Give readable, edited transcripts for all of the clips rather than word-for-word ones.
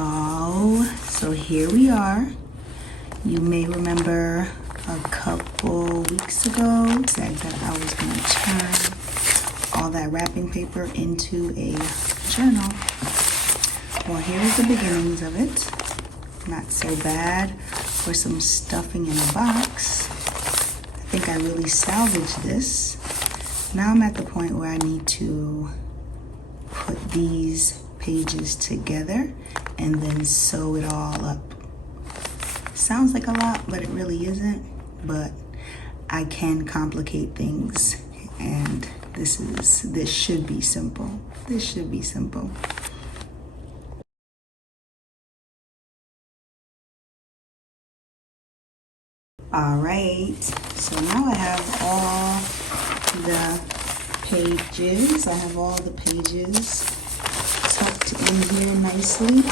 Oh, so here we are. You may remember a couple weeks ago I said that I was going to turn all that wrapping paper into a journal. Well, here's the beginnings of it. Not so bad for some stuffing in the box. I think I really salvaged this. Now I'm at the point where I need to put these pages together and then sew it all up. Sounds like a lot, but it really isn't. But I can complicate things, and this should be simple. This should be simple. All right, so now I have all the pages. I have all the pages tucked in here nicely.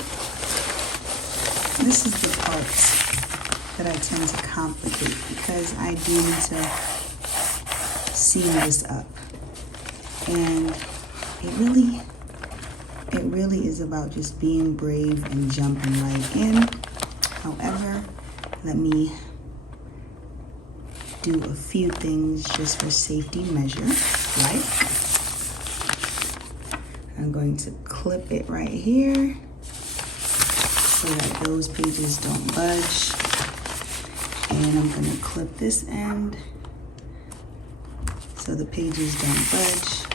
This is the parts that I tend to complicate because I do need to seam this up. And it really is about just being brave and jumping right in. However, let me do a few things just for safety measure. Like, I'm going to clip it right here so that those pages don't budge. And I'm gonna clip this end so the pages don't budge.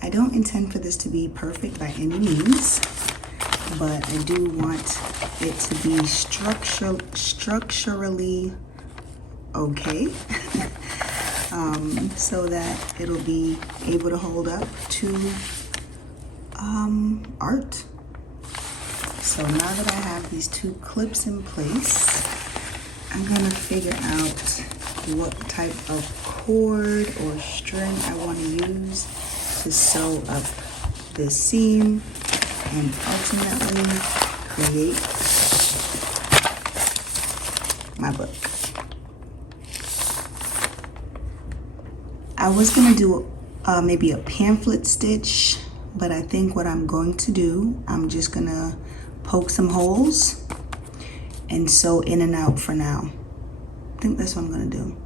I don't intend for this to be perfect by any means, but I do want it to be structurally okay. So that it'll be able to hold up to art. So now that I have these two clips in place, I'm gonna figure out what type of cord or string I want to use to sew up this seam and ultimately create my book. I was gonna do maybe a pamphlet stitch, but I think what I'm going to do, I'm just gonna poke some holes and sew in and out for now. I think that's what I'm gonna do.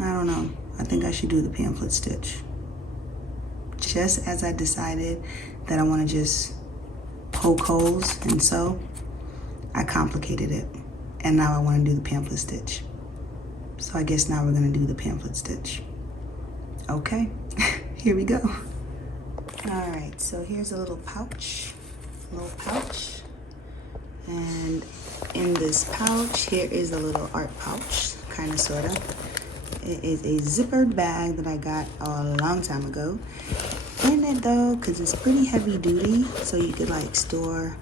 I don't know. I think I should do the pamphlet stitch. Just as I decided that I wanna just poke holes and sew, I complicated it. And now I wanna do the pamphlet stitch. So I guess now we're gonna do the pamphlet stitch. Okay, here we go. All right, so here's a little pouch. And in this pouch, here is a little art pouch, kind of, sort of. It is a zippered bag that I got a long time ago. In it though, because it's pretty heavy duty, so you could like store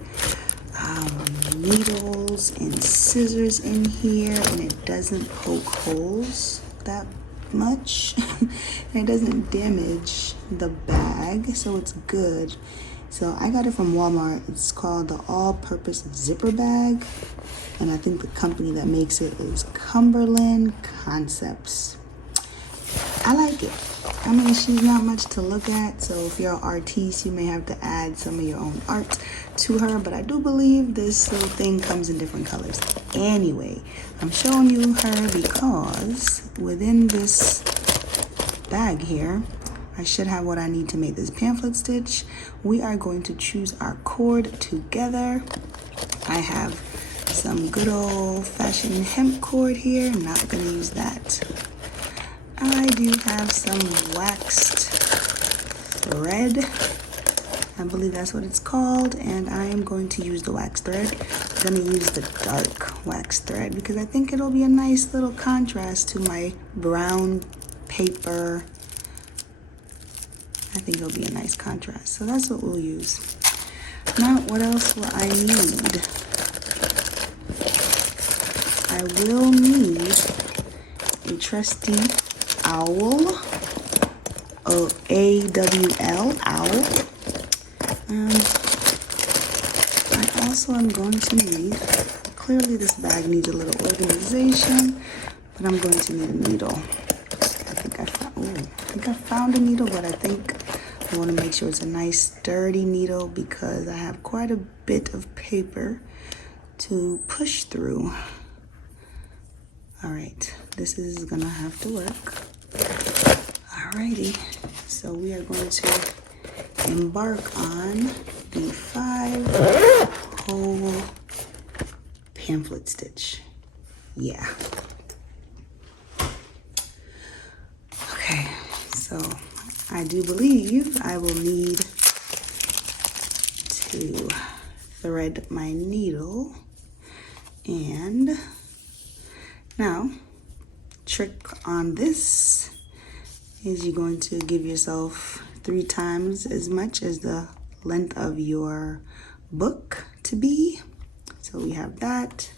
needles and scissors in here, and it doesn't poke holes that much. And it doesn't damage the bag, so it's good. So I got it from Walmart. It's called the All-Purpose Zipper Bag, and I think the company that makes it is Cumberland Concepts. I like it. I mean, she's not much to look at, so if you're an artiste, you may have to add some of your own art to her, but I do believe this little thing comes in different colors. Anyway, I'm showing you her because within this bag here, I should have what I need to make this pamphlet stitch. We are going to choose our cord together. I have some good old-fashioned hemp cord here. I'm not gonna use that. I do have some waxed thread. I believe that's what it's called, and I am going to use the waxed thread. I'm gonna use the dark waxed thread because I think it'll be a nice little contrast to my brown paper. I think it'll be a nice contrast. So that's what we'll use. Now, what else will I need? I will need a trusty owl, A-W-L, owl. I also am going to need, clearly this bag needs a little organization, but I'm going to need a needle. I think I found a needle, but I think I want to make sure it's a nice sturdy needle because I have quite a bit of paper to push through. All right, this is gonna have to work. Alrighty, so we are going to embark on the 5-hole pamphlet stitch. Yeah. Okay, so I do believe I will need to thread my needle. And now, trick on this is you're going to give yourself 3 times as much as the length of your book to be. So we have that.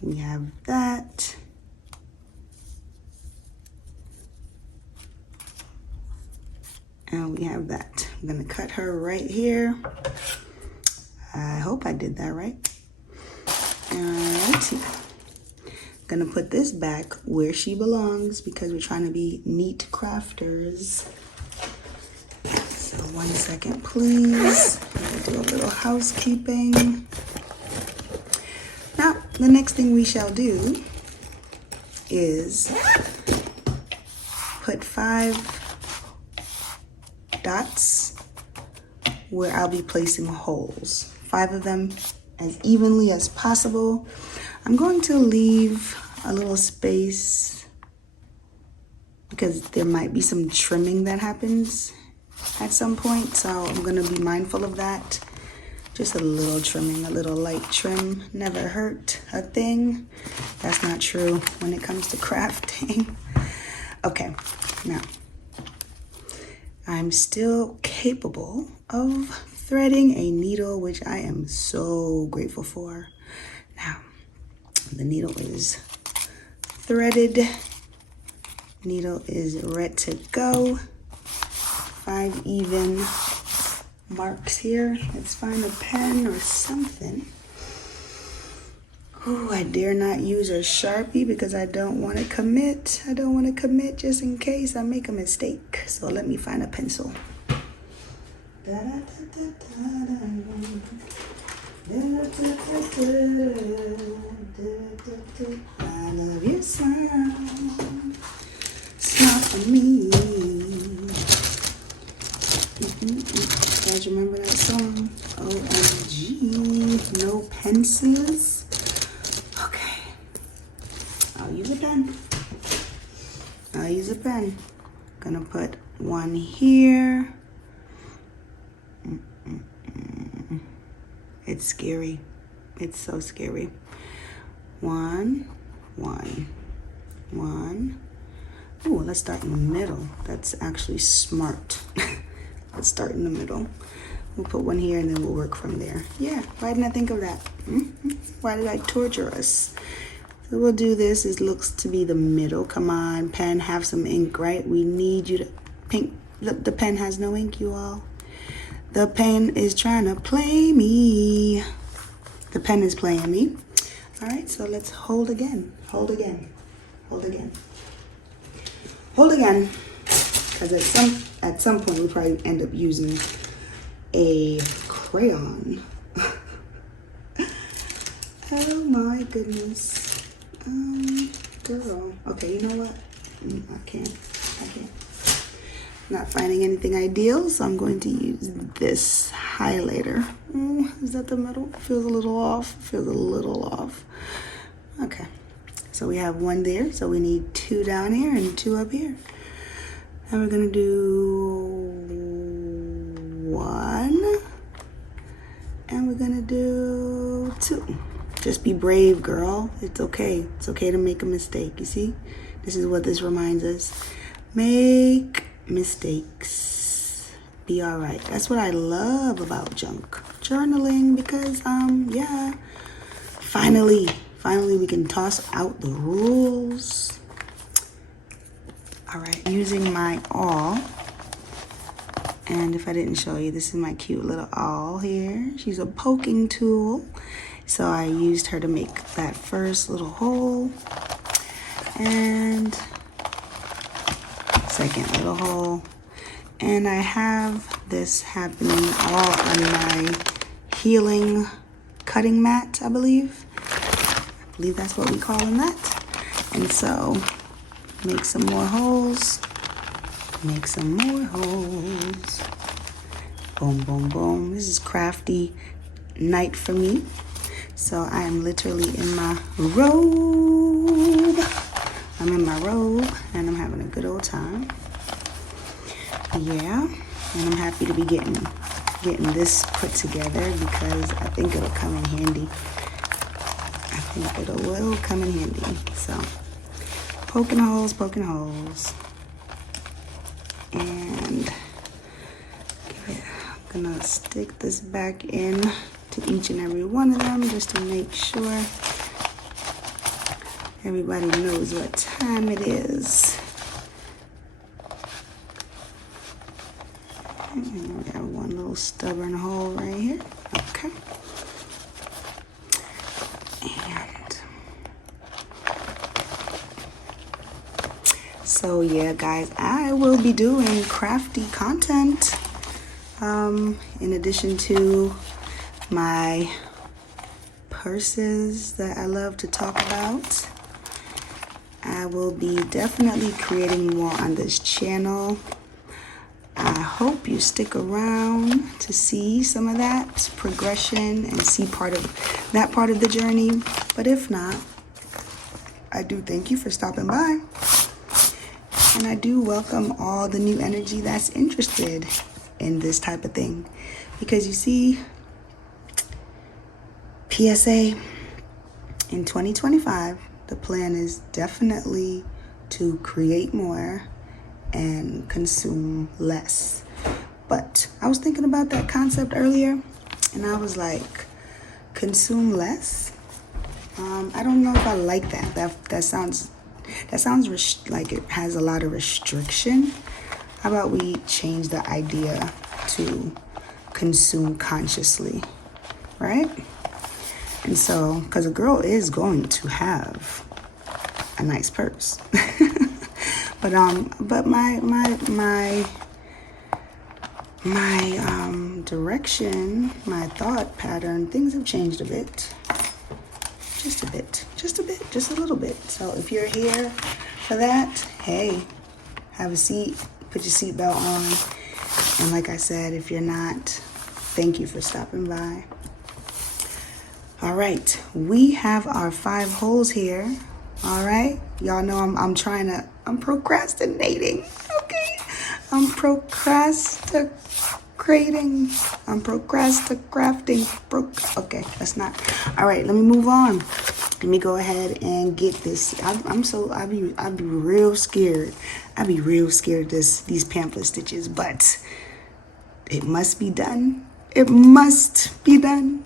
We have that. And we have that. I'm gonna cut her right here. I hope I did that right. Alright. Gonna put this back where she belongs because we're trying to be neat crafters. So 1 second, please. I'm gonna do a little housekeeping. Now, the next thing we shall do is put 5 dots where I'll be placing holes. 5 of them as evenly as possible. I'm going to leave a little space because there might be some trimming that happens at some point, so I'm gonna be mindful of that. Just a little trimming, a little light trim never hurt a thing. That's not true when it comes to crafting. Okay, now I'm still capable of threading a needle, which I am so grateful for. Now, the needle is threaded. Needle is ready to go. 5 even marks here. Let's find a pen or something. Oh, I dare not use a Sharpie because I don't want to commit. I don't want to commit just in case I make a mistake. So let me find a pencil. I love your sound. It's not for me. You guys remember that song? OMG. No pencils. Okay. I'll use a pen. I'll use a pen. Gonna put 1 here. It's scary. It's so scary. 1, 1, 1. Oh, let's start in the middle. That's actually smart. Let's start in the middle. We'll put 1 here and then we'll work from there. Yeah, why didn't I think of that? Why did I torture us? So we'll do this. It looks to be the middle. Come on, pen, have some ink, right? We need you to pink. Look, the pen has no ink, you all. The pen is trying to play me. The pen is playing me. All right, so let's hold again. Hold again. Hold again. Hold again. Because at some point we probably end up using a crayon. Oh my goodness. Girl. Okay, you know what? I can't. Not finding anything ideal, so I'm going to use this highlighter. Is that the middle? Feels a little off. Feels a little off. Okay, so we have 1 there, so we need 2 down here and 2 up here. And we're gonna do 1, and we're gonna do 2. Just be brave, girl. It's okay. It's okay to make a mistake. You see, this is what this reminds us. Make mistakes, be all right. That's what I love about junk journaling because yeah, finally we can toss out the rules. All right, using my awl, and if I didn't show you, this is my cute little awl here. She's a poking tool, so I used her to make that first little hole, and second little hole. And I have this happening all on my healing cutting mat, I believe. I believe that's what we call that. And so make some more holes. Make some more holes. Boom, boom, boom. This is crafty night for me. So I am literally in my robe. I'm in my robe and I'm having a good old time. Yeah, and I'm happy to be getting this put together because I think it'll come in handy. I think it will come in handy. So poking holes. And I'm gonna stick this back in to each and every one of them just to make sure everybody knows what time it is. And we got one little stubborn hole right here. Okay. And so yeah, guys, I will be doing crafty content in addition to my purses that I love to talk about. I will be definitely creating more on this channel. I hope you stick around to see some of that progression and see part of the journey. But if not, I do thank you for stopping by. And I do welcome all the new energy that's interested in this type of thing. Because you see, PSA, in 2025, the plan is definitely to create more and consume less. But I was thinking about that concept earlier and I was like, consume less? I don't know if I like that. That sounds like it has a lot of restriction. How about we change the idea to consume consciously, right? And so, because a girl is going to have a nice purse. But my direction, my thought pattern, things have changed a bit. Just a little bit. So if you're here for that, hey, have a seat, put your seatbelt on. And like I said, if you're not, thank you for stopping by. All right, we have our 5 holes here. All right, y'all know I'm procrastinating, okay? I'm procrastinating. Okay, that's not. All right, let me move on. Let me go ahead and get this. I'd be real scared. I'd be real scared of these pamphlet stitches, but it must be done. It must be done.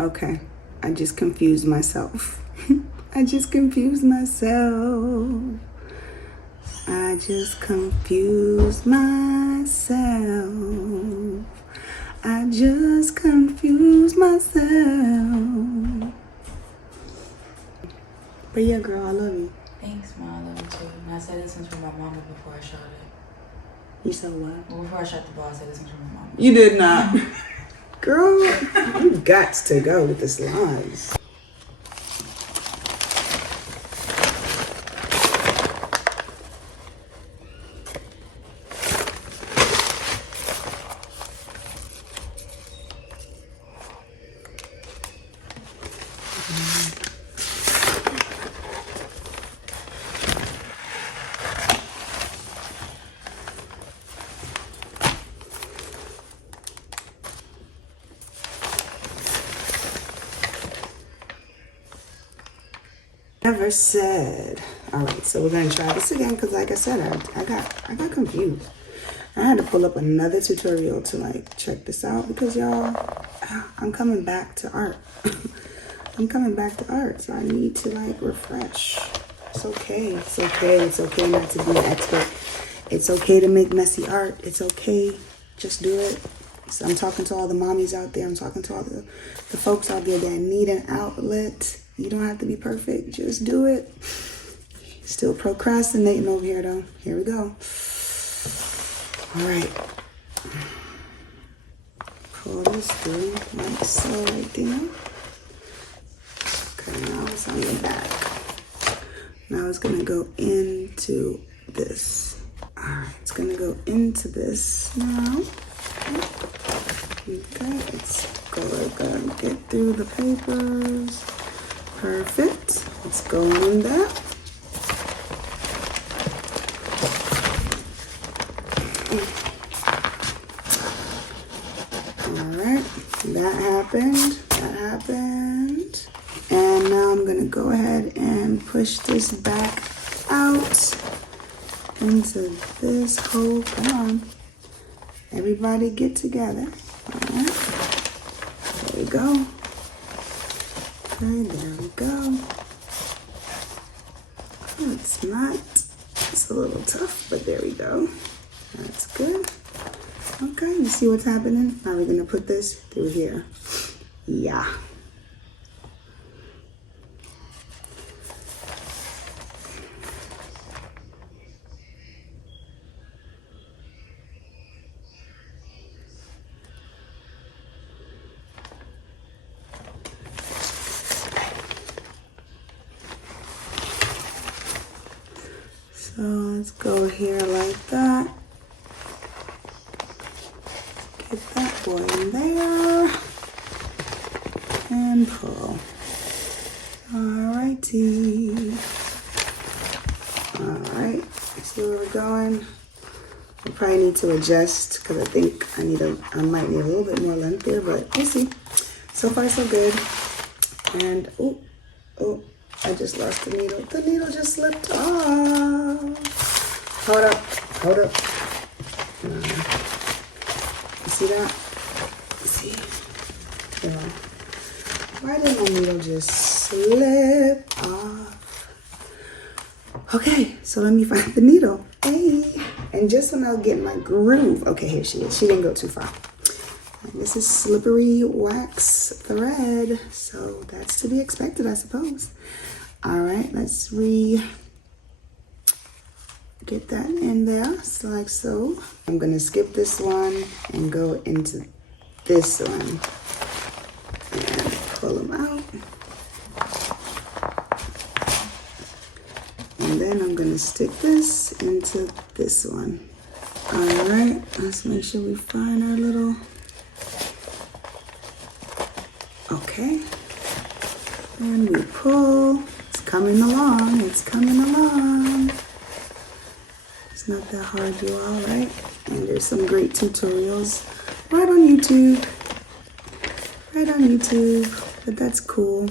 Okay, I just confused myself. I just confused myself. I just confused myself. just confuse myself. But yeah, girl, I love you. Thanks, Ma. I love you too. And I said this one's from my mama before I shot it. You said what? Well, before I shot the ball, I said this one's from my mama. You did not. Girl, you got to go with the slides. Never said. All right, so we're gonna try this again because, like I said, I got confused. I had to pull up another tutorial to like check this out because y'all, I'm coming back to art. I'm coming back to art, so I need to like refresh. It's okay. It's okay. It's okay not to be an expert. It's okay to make messy art. It's okay. Just do it. So I'm talking to all the mommies out there. I'm talking to all the folks out there that need an outlet. You don't have to be perfect. Just do it. Still procrastinating over here, though. Here we go. All right. Pull this through like so right there. Okay, now it's on the back. Now it's going to go into this. All right, it's going to go into this now. Okay, it's going to get through the papers. Perfect. Let's go in there. All right, that happened. That happened. And now I'm gonna go ahead and push this back out into this hole. Come on. Everybody get together. All right. There we go. Okay, there we go. It's not, it's a little tough, but there we go. That's good. Okay, you see what's happening? Now we're gonna put this through here. Yeah. So let's go here like that. Get that boy in there. And pull. Alrighty. Alright, see where we're going. I probably need to adjust because I think I might need a little bit more length there, but we'll see. So far so good. And oh, I just lost the needle. The needle just slipped off. Hold up. You see that? See? Yeah. Why did my needle just slip off? Okay, so let me find the needle. Hey. And just when I was getting my groove. Okay, here she is. She didn't go too far. And this is slippery wax thread. So that's to be expected, I suppose. All right, let's get that in there, so like so. I'm gonna skip this one and go into this one and pull them out. And then I'm gonna stick this into this one. All right, let's make sure we find our little, okay. And we pull. It's coming along. It's coming along. It's not that hard, you all, right? And there's some great tutorials right on YouTube. But that's cool.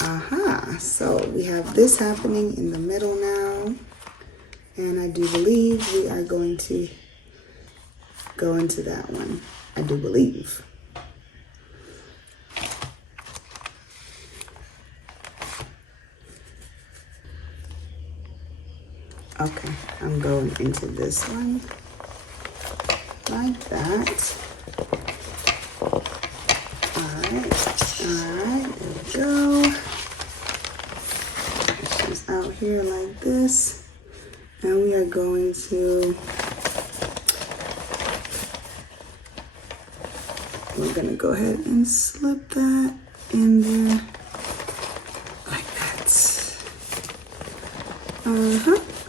Aha. So we have this happening in the middle now. And I do believe we are going to go into that one. I do believe. Okay, I'm going into this one like that. Alright, there we go. She's out here like this. Now we are going to, we're gonna go ahead and slip that in there like that.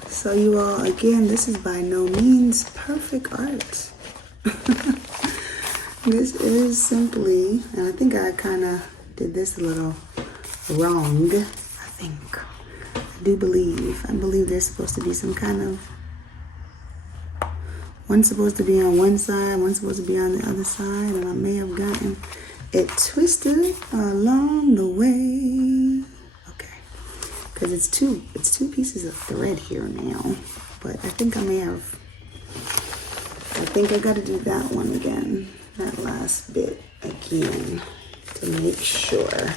So you all, again, this is by no means perfect art. This is simply, and I think I kind of did this a little wrong, I think. I believe there's supposed to be some kind of, one's supposed to be on one side, one's supposed to be on the other side, and I may have gotten it twisted along the way. Okay, because it's two pieces of thread here now, but I think I got to do that one again, that last bit again, to make sure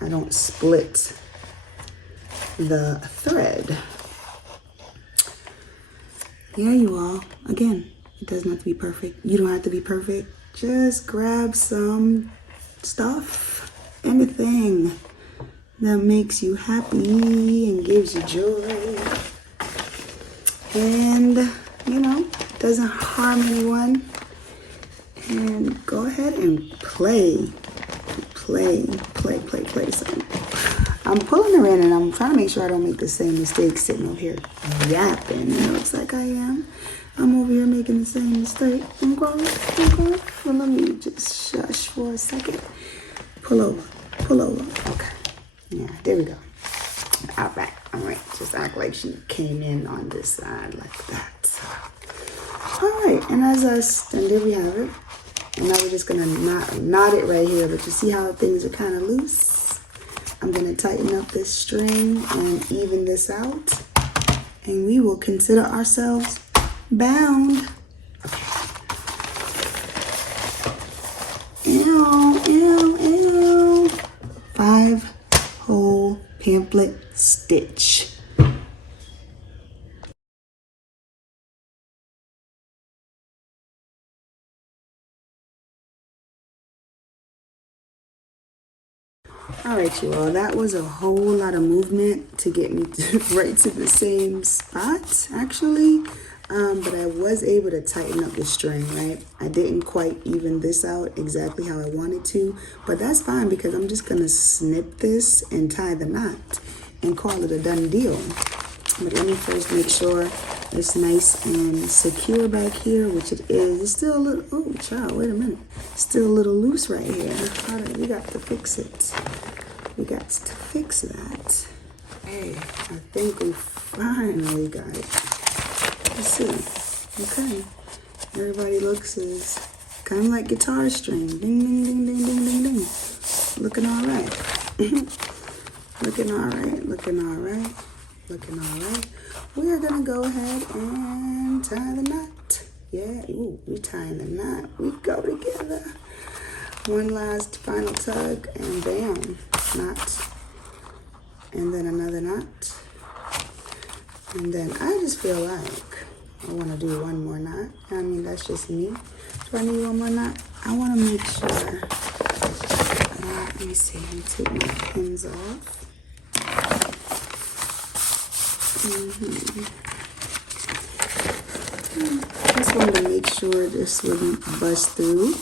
I don't split the thread. Yeah, you all, again, it doesn't have to be perfect. You don't have to be perfect. Just grab some stuff, anything that makes you happy and gives you joy, and you know, doesn't harm anyone, and go ahead and play. So I'm pulling her in and I'm trying to make sure I don't make the same mistake sitting over here yapping. It looks like I am. I'm over here making the same mistake. Okay. Well, let me just shush for a second. Pull over. Okay. Yeah, there we go. All right. Just act like she came in on this side like that. All right, and and there we have it. And now we're just gonna knot it right here, but you see how things are kind of loose? I'm gonna tighten up this string and even this out, and we will consider ourselves bound. Ew. 5-hole pamphlet stitch. All right, you all, that was a whole lot of movement to get me right to the same spot, actually. But I was able to tighten up the string, right? I didn't quite even this out exactly how I wanted to, but that's fine because I'm just gonna snip this and tie the knot and call it a done deal. But let me first make sure it's nice and secure back here, which it is. It's still a little, oh child, wait a minute. Still a little loose right here. All right, we got to fix it. We got to fix that. Hey, I think we finally got it. Let's see. Okay. Everybody looks is kind of like guitar string. Ding, ding, ding, ding, ding, ding, ding. Looking all right. Looking all right. We are gonna go ahead and tie the knot. Yeah, ooh, we tying the knot. We go together. One last final tug and bam, knot. And then another knot. And then I just feel like I want to do one more knot. I mean, that's just me. Do I need one more knot? I want to make sure. Let me see. Let me take my pins off. Just wanted to make sure this wouldn't bust through.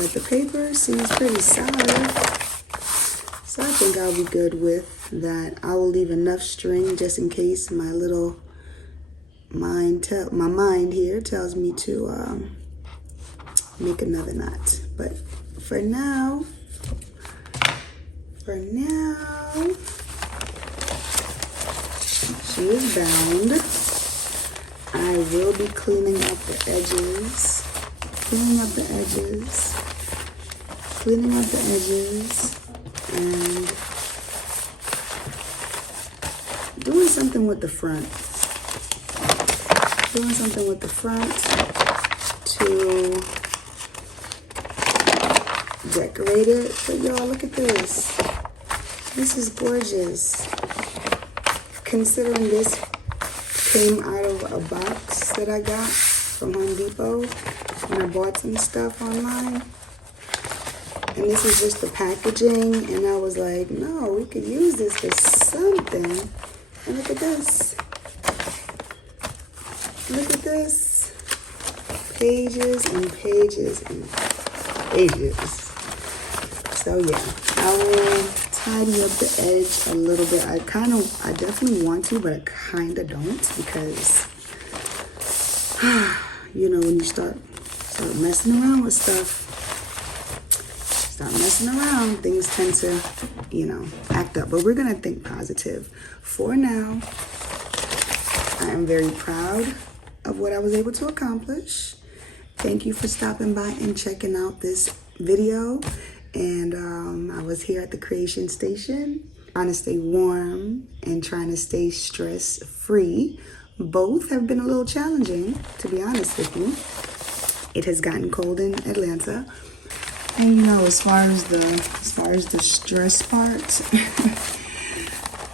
But the paper seems pretty solid. So I think I'll be good with that. I will leave enough string just in case my little mind here tells me to make another knot. But for now, she is bound. I will be cleaning up the edges, and doing something with the front. To decorate it. But y'all, look at this. This is gorgeous. Considering this came out of a box that I got from Home Depot, and I bought some stuff online. And this is just the packaging, and I was like, no, we could use this for something. And look at this. Look at this. Pages and pages and pages. So yeah, I will tidy up the edge a little bit. I definitely want to, but I kind of don't, because you know, when you start messing around with stuff, things tend to, you know, act up. But we're gonna think positive. For now, I am very proud of what I was able to accomplish. Thank you for stopping by and checking out this video. And I was here at the Creation Station, trying to stay warm and trying to stay stress-free. Both have been a little challenging, to be honest with you. It has gotten cold in Atlanta. And you know, as far as the stress part,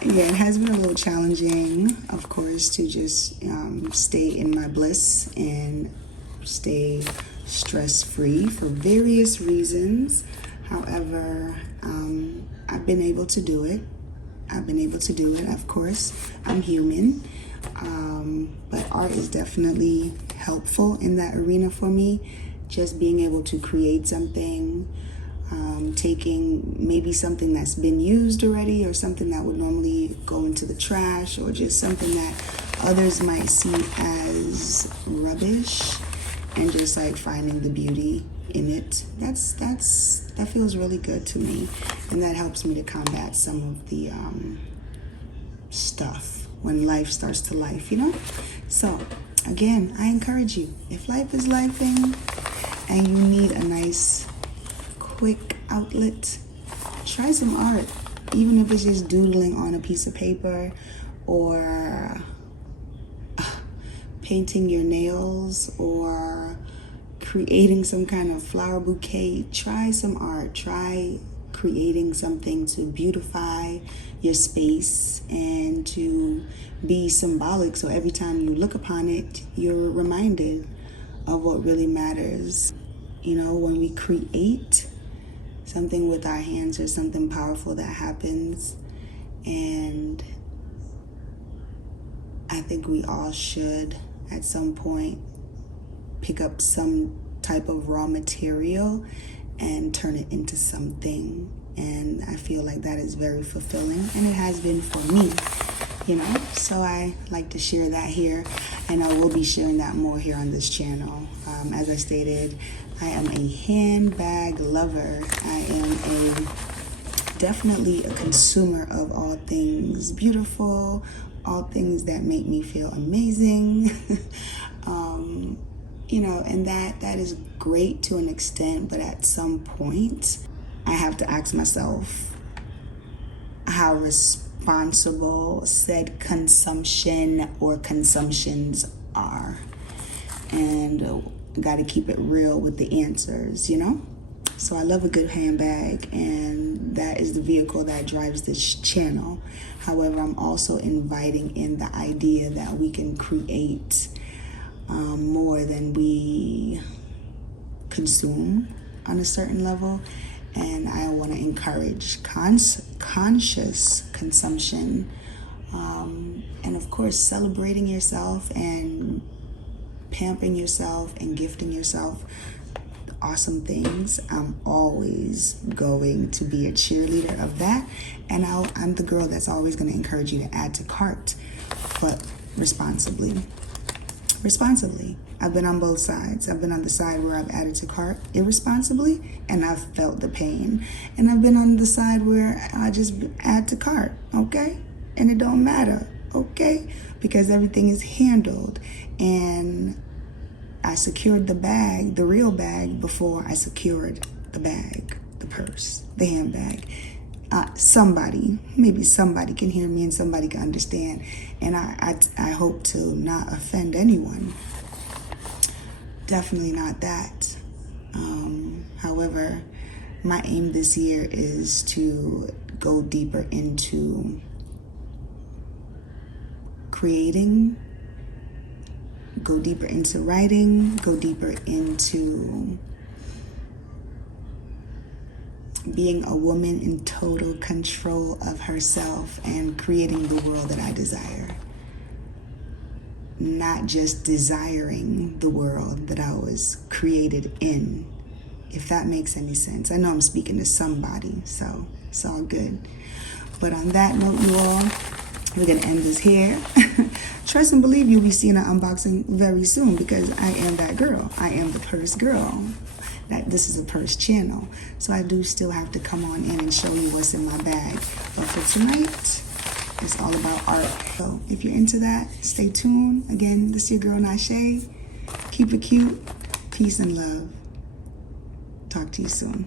yeah, it has been a little challenging, of course, to just stay in my bliss and stay stress-free for various reasons. However, I've been able to do it. Of course, I'm human. But art is definitely helpful in that arena for me. Just being able to create something, taking maybe something that's been used already, or something that would normally go into the trash, or just something that others might see as rubbish, and just like finding the beauty in it. That feels really good to me, and that helps me to combat some of the stuff when life starts to life, you know? So again, I encourage you, if life is lifing and you need a nice quick outlet, try some art. Even if it's just doodling on a piece of paper, or painting your nails, or creating some kind of flower bouquet. Try some art. Try creating something to beautify your space and to be symbolic, so every time you look upon it, you're reminded of what really matters. You know, when we create something with our hands, there's something powerful that happens. And I think we all should, at some point, pick up some type of raw material and turn it into something. And I feel like that is very fulfilling, and it has been for me, you know? So I like to share that here, and I will be sharing that more here on this channel. As I stated, I am a handbag lover. I am definitely a consumer of all things beautiful, all things that make me feel amazing. You know, and that is great to an extent, but at some point, I have to ask myself how responsible said consumption or consumptions are. And got to keep it real with the answers, you know? So I love a good handbag, and that is the vehicle that drives this channel. However, I'm also inviting in the idea that we can create more than we consume on a certain level. And I want to encourage conscious consumption, and of course celebrating yourself and pampering yourself and gifting yourself awesome things. I'm always going to be a cheerleader of that, and I'm the girl that's always going to encourage you to add to cart, but responsibly. I've been on both sides. I've been on the side where I've added to cart irresponsibly, and I've felt the pain. And I've been on the side where I just add to cart, okay? And it don't matter, okay? Because everything is handled. And I secured the bag, the real bag, before I secured the bag, the purse, the handbag. Maybe somebody can hear me and somebody can understand. And I hope to not offend anyone. Definitely not that. However, my aim this year is to go deeper into creating go deeper into writing, go deeper into being a woman in total control of herself and creating the world that I desire. Not just desiring the world that I was created in, if that makes any sense. I know I'm speaking to somebody, so it's all good. But on that note, you all, we're gonna end this here. Trust and believe you'll be seeing an unboxing very soon, because I am that girl. I am the purse girl. This is a purse channel, so I do still have to come on in and show you what's in my bag. But for tonight, it's all about art. So if you're into that, stay tuned. Again, this is your girl Nashe. Keep it cute. Peace and love. Talk to you soon.